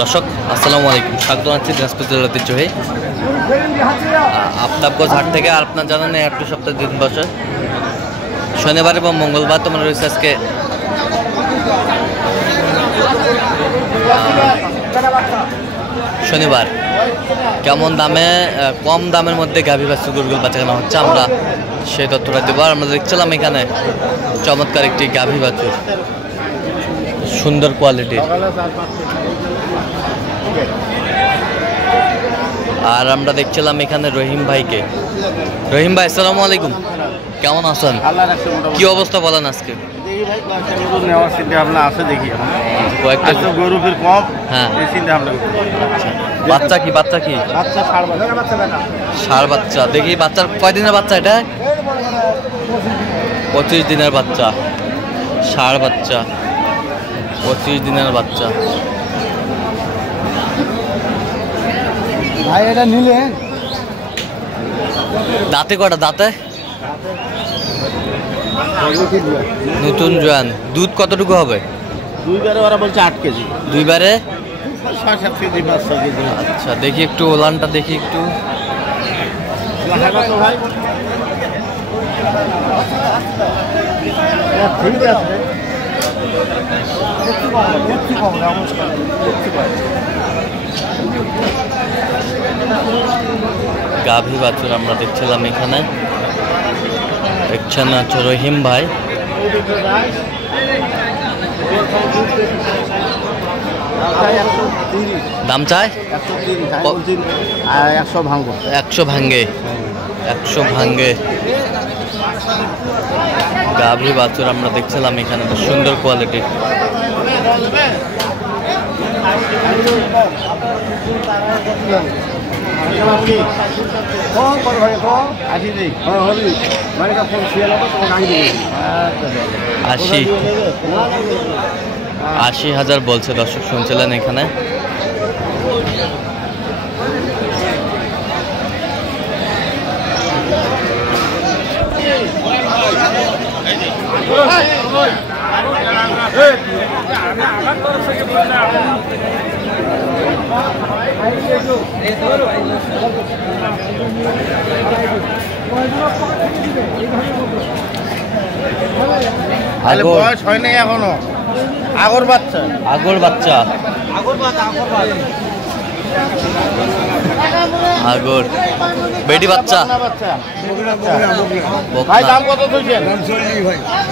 দর্শক আসসালামু আলাইকুম, স্বাগত জানাচ্ছি দিনাজপুর জেলার ঐতিহ্যবাহী আফতাবগঞ্জ হাট থেকে। আর আপনার জানেন এই হাটটি সপ্তাহে 3 বছর শনিবার এবং মঙ্গলবার তোমার রয়েছে আজকে শনিবার। কেমন দামে কম দামের মধ্যে গাভী বাছুর গরুগুলো বেচাকেনা হচ্ছে আমরা সেই তথ্যটা দেবো। আর আমরা দেখছিলাম এখানে চমৎকার একটি গাভী বাছুর, সুন্দর কোয়ালিটির। আর আমরা দেখছিলাম এখানে রহিম ভাইকে। রহিম ভাই আসসালামু আলাইকুম, কেমন আছেন? কি অবস্থা বলেন আজকে? কয়েকটা গরু কম। হ্যাঁ, বাচ্চা কি ষাঁড় বাচ্চা। দেখি বাচ্চার কয় দিনের বাচ্চা? এটা 25 দিনের বাচ্চা, ষাঁড় বাচ্চা, 25 দিনের বাচ্চা। ভাই এটা নিলে দাঁতে কটা? দাঁতে নতুন জোয়ান। দুধ কতটুকু হবে? দুইবারে ওরা বলছে 8 কেজি। দুইবারে 6-7 কেজি 5 কেজি। আচ্ছা, দেখি একটু ওলানটা দেখি একটু। ভাই ঠিক আছে, গাভী বাছুর আমরা দেখছিলাম এখানে। দেখছেন আচ্ছা রহিম ভাই। দাম চায় 100 ভাঙবো। 100 ভাঙ্গে, 100 ভাঙ্গে গাভী বাছুর আমরা দেখছিলাম এখানে, সুন্দর কোয়ালিটি। আশি 80,000 বলছে, দর্শক শুনছিলেন এখানে। বয়স হয় নাই এখনো, আগর বাচ্চা। আগর বেটি বাচ্চা, ভাই দাম কত তুলছেন?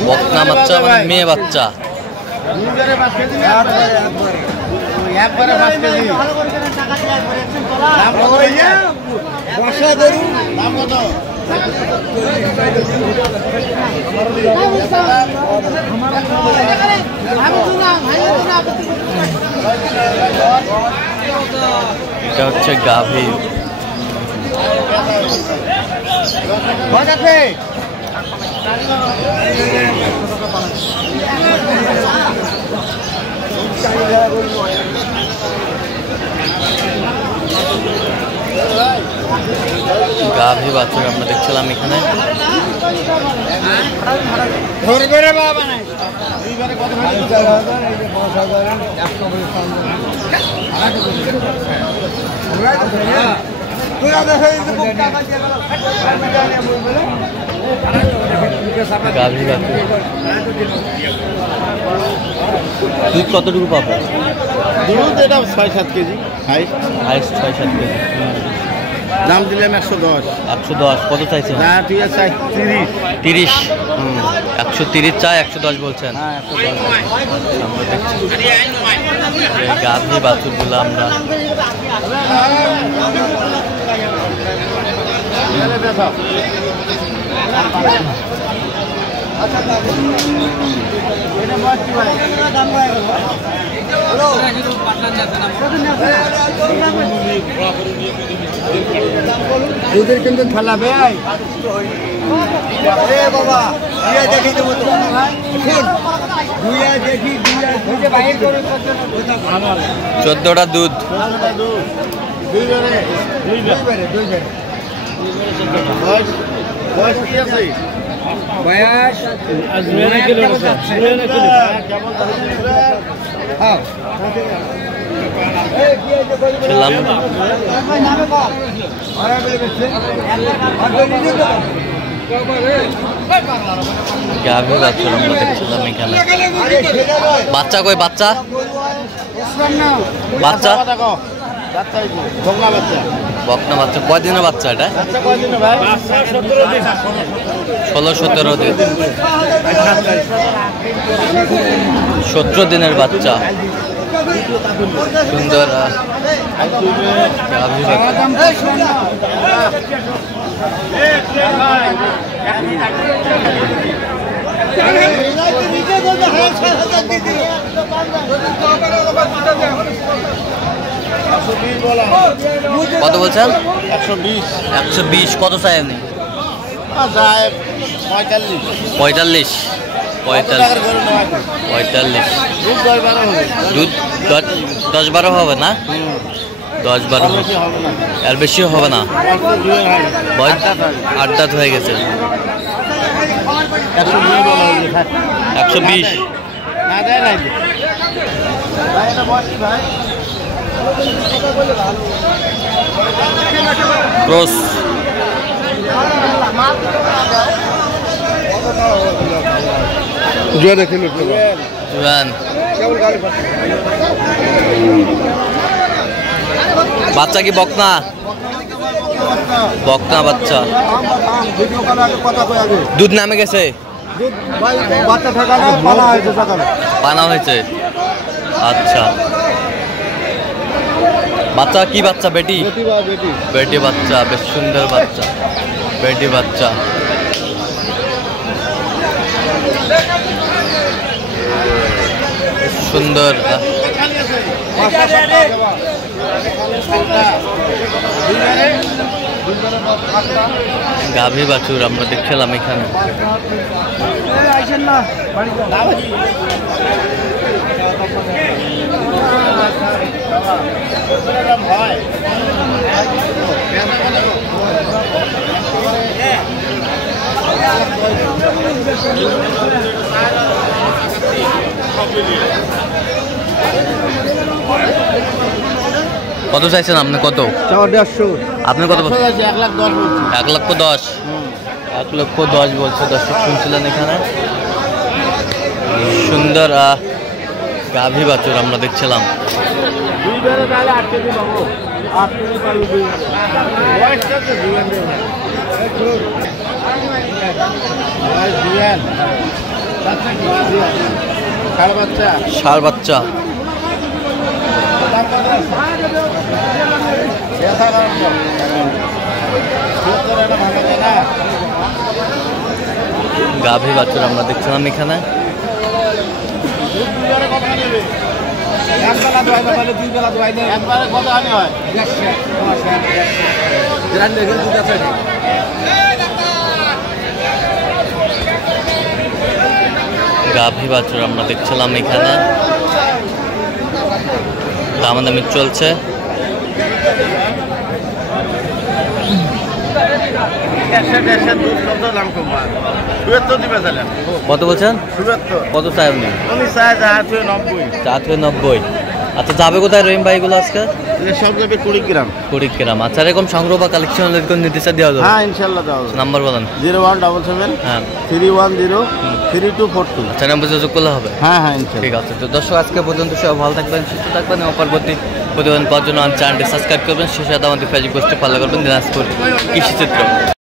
বকনা বাচ্চা মানে মেয়ে বাচ্চা। একবারে 5 কেজি। দাম কত? দাম কত? এটা হচ্ছে গাভী। গাভী বাছুর আমরা দেখছিলাম এখানে। গাভী বাছুর দুধ কতটুকু পাবো? দুধ এটা 6-7 কেজি হাইস্ট 6-7 কেজি। দাম দিলাম 110। 110 কত চাইছেন? না ঠিক আছে 30। 130 চাই, 110 বলছেন। আমরা দেখছি গাভী বাছুরগুলো আমরা দুধের কিন্তু খেলাবে বাবা। দেখি দেবো তো, দেখি 14টা দুধ। বয়স কি আছে? বয়স কেমন? খেলাম গাভী বাছুর আমরা দেখছিলাম এখানে। বাচ্চা কই বাচ্চা? বাচ্চা বকনা বাচ্চা কয়দিনের বাচ্চা এটা? 16-17 দিন, 17 দিনের বাচ্চা। সুন্দর গাভী বাছুর। কত বলছেন? 120। কত চাই আপনি? 45। দুধ 10-12 হবে না? 10-12 এর বেশিও হবে না। 8 দাঁত হয়ে গেছে। 120 ক্রস। জুয়ান বাচ্চা কি বকনা? বকনা বাচ্চা। দুধ নামে গেছে? পানা হয়েছে। আচ্ছা, বাচ্চা কি বাচ্চা? বেটি? বেটি বাচ্চা, বেশ সুন্দর বাচ্চা, বেটি বাচ্চা। সুন্দর গাভী বাছুর আমরা দেখছিলাম এখানে। কত চাইছেন আপনি? কত? 150। আপনি কত? 1,10,000। 1,10,000 বলছে। দর্শক শুনছিলেন এখানে। সুন্দর গাভী বাছুর আমরা দেখছিলাম। ষাঁড় বাচ্চা। গাভী বাছুর আমরা দেখছিলাম এখানে। গাভী বাছুর আমরা দেখছিলাম এখানে। দামাদামি চলছে। কত বলছেন? কত চাই আপনি? 490। আচ্ছা, যাবে কোথায় রহিম ভাই এগুলো আজকে? সব যাবে 20 গ্রাম। 20 গ্রাম। আচ্ছা, এরকম সংগ্রহ বা কালেকশন নির্দেশ দেওয়া যাবে? হ্যাঁ, ইনশাল্লাহ দেওয়া যাবে। নাম্বার বলেন। 0177 হ্যাঁ 310 3242। আচ্ছা, নাম্বার যোগাযোগ করলে হবে? হ্যাঁ হ্যাঁ, ইনশাল্লাহ। ঠিক আছে। তো দর্শক, আজকে পর্যন্ত সবাই ভালো থাকবেন, সুস্থ থাকবেন এবং পরবর্তী প্রতিবেদন পাওয়ার জন্য চ্যানেলটি সাবস্ক্রাইব করবেন। সেই সাথে আমাদের ফেসবুক পোস্টে ফলো করবেন দিনাজপুর কৃষিচিত্র।